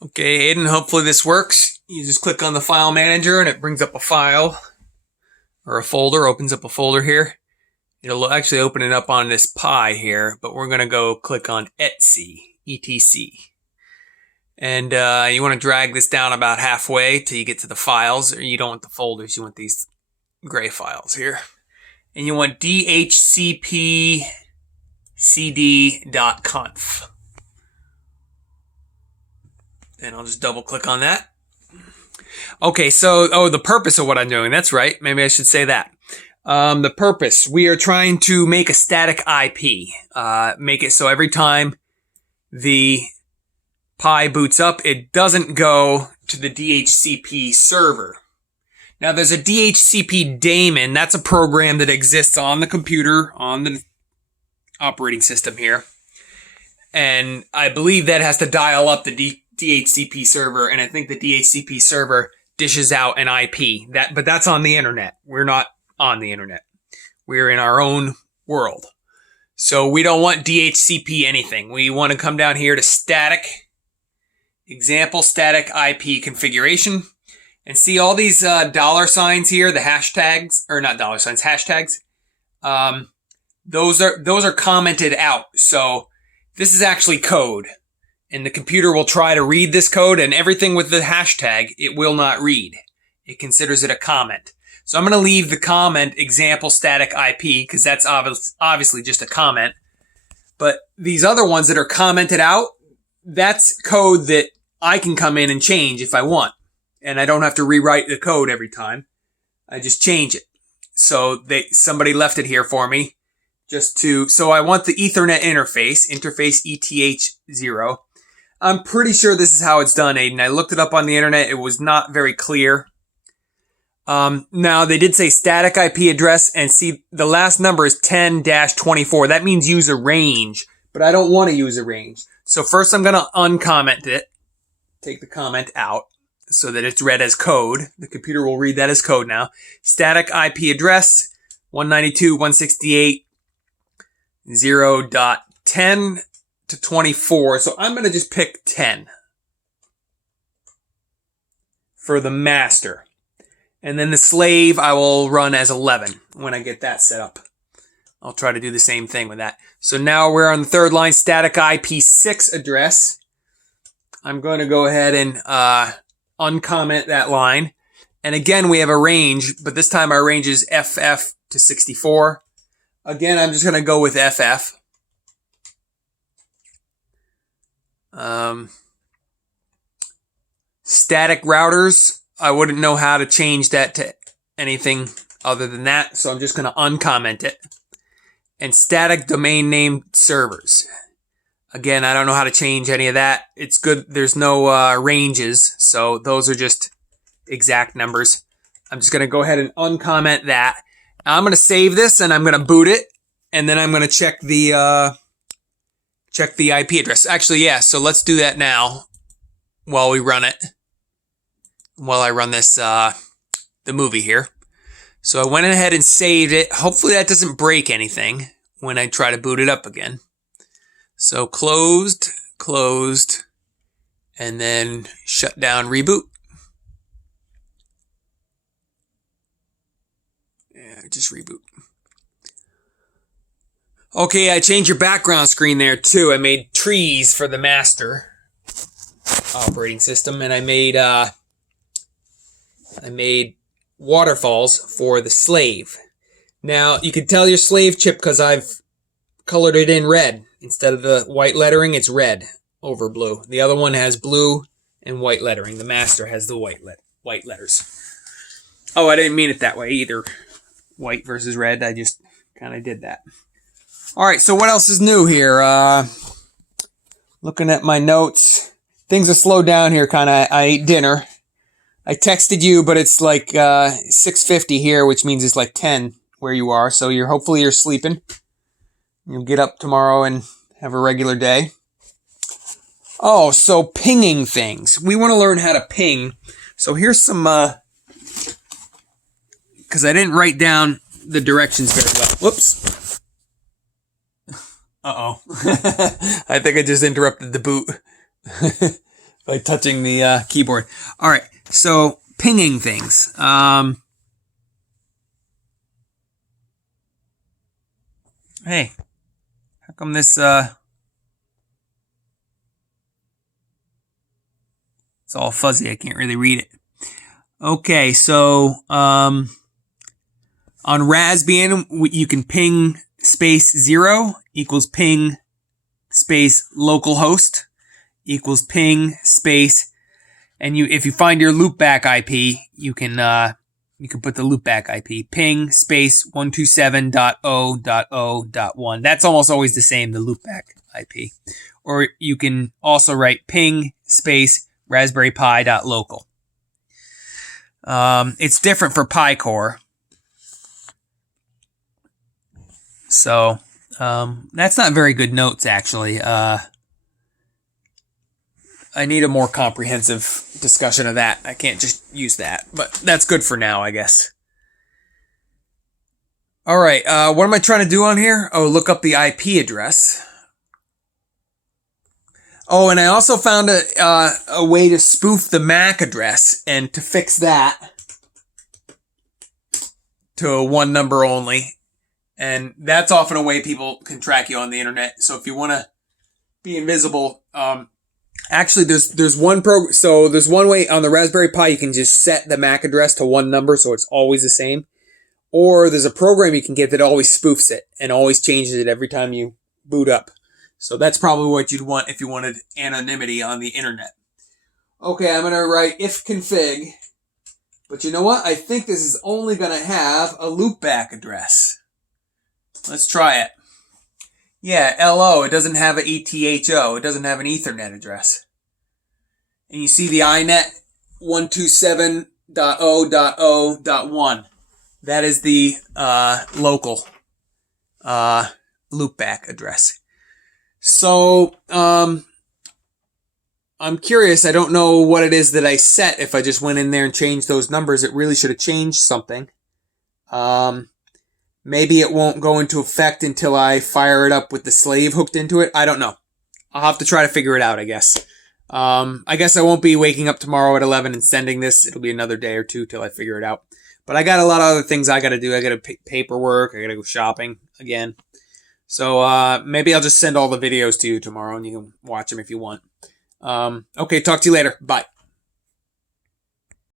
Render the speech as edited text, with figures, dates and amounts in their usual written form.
Okay, Aiden, hopefully this works. You just click on the file manager and it brings up a file or a folder, opens up a folder here. It'll actually open it up on this Pi here, but we're going to go click on etc, etc. And you want to drag this down about halfway till you get to the files, or you don't want the folders, you want these gray files here. And you want dhcpcd.conf. And I'll just double click on that. Okay, so, the purpose of what I'm doing, that's right. Maybe I should say that. The purpose, we are trying to make a static IP. Make it so every time the Pi boots up, it doesn't go to the DHCP server. Now, there's a DHCP daemon. That's a program that exists on the computer, on the operating system here. And I believe that has to dial up the DHCP server, and I think the DHCP server dishes out an IP. But that's on the internet. We're not on the internet. We're in our own world. So we don't want DHCP anything. We want to come down here to static, example static IP configuration, and see all these dollar signs here, the hashtags, or not dollar signs, hashtags. Those are commented out. So this is actually code. And the computer will try to read this code, and everything with the hashtag, it will not read. It considers it a comment. So I'm going to leave the comment example static IP, because that's obviously just a comment. But these other ones that are commented out, that's code that I can come in and change if I want. And I don't have to rewrite the code every time. I just change it. So somebody left it here for me. So I want the Ethernet interface ETH0. I'm pretty sure this is how it's done, Aiden. I looked it up on the internet. It was not very clear. Now, they did say static IP address, and see, the last number is 10-24. That means use a range, but I don't want to use a range. So first I'm going to uncomment it, take the comment out so that it's read as code. The computer will read that as code now. Static IP address, 192.168.0.10 to 24. So I'm going to just pick 10 for the master. And then the slave I will run as 11 when I get that set up. I'll try to do the same thing with that. So now we're on the third line, static IP6 address. I'm going to go ahead and uncomment that line. And again, we have a range, but this time our range is FF to 64. Again, I'm just going to go with FF. Static routers, I wouldn't know how to change that to anything other than that, so I'm just going to uncomment it. And static domain name servers. Again, I don't know how to change any of that. It's good. There's no ranges, so those are just exact numbers. I'm just going to go ahead and uncomment that. I'm going to save this, and I'm going to boot it, and then I'm going to check the IP address. Actually, yeah, so let's do that now while we run it. While I run this, the movie here. So I went ahead and saved it. Hopefully that doesn't break anything when I try to boot it up again. So closed, and then shut down, reboot. Yeah, just reboot. Okay, I changed your background screen there too. I made trees for the master operating system, and I made waterfalls for the slave. Now, you can tell your slave chip because I've colored it in red. Instead of the white lettering, it's red over blue. The other one has blue and white lettering. The master has the white letters. Oh, I didn't mean it that way either. White versus red. I just kind of did that. All right, so what else is new here? Looking at my notes. Things are slowed down here, kind of. I ate dinner. I texted you, but it's like 6:50 here, which means it's like 10 where you are. So hopefully you're sleeping. You'll get up tomorrow and have a regular day. Oh, so pinging things. We want to learn how to ping. So here's some, because I didn't write down the directions very well. Whoops. Uh-oh. I think I just interrupted the boot. by touching the keyboard. All right, so pinging things. Hey, how come this it's all fuzzy? I can't really read it. Okay, so on Raspbian, you can ping space 0 equals ping space localhost equals ping space, and if you find your loopback IP, you can put the loopback IP ping space 127.0.0.1. That's almost always the same, the loopback IP. Or you can also write ping space raspberry-pi.local. It's different for Pi Core. So that's not very good notes, actually. I need a more comprehensive discussion of that. I can't just use that, but that's good for now, I guess. All right, what am I trying to do on here? Oh, look up the IP address. Oh, and I also found a way to spoof the MAC address, and to fix that to a one number only. And that's often a way people can track you on the internet. So if you want to be invisible, actually there's one there's one way on the Raspberry Pi you can just set the MAC address to one number so it's always the same. Or there's a program you can get that always spoofs it and always changes it every time you boot up. So that's probably what you'd want if you wanted anonymity on the internet. Okay, I'm going to write ifconfig. But you know what? I think this is only going to have a loopback address. Let's try it. Yeah, LO. It doesn't have an ETHO. It doesn't have an Ethernet address. And you see the INET 127.0.0.1. That is the local loopback address. So, I'm curious. I don't know what it is that I set. If I just went in there and changed those numbers, it really should have changed something. Maybe it won't go into effect until I fire it up with the slave hooked into it. I don't know. I'll have to try to figure it out, I guess. I guess I won't be waking up tomorrow at 11 and sending this. It'll be another day or two till I figure it out. But I got a lot of other things I got to do. I got to paperwork. I got to go shopping again. So maybe I'll just send all the videos to you tomorrow and you can watch them if you want. Okay, talk to you later. Bye.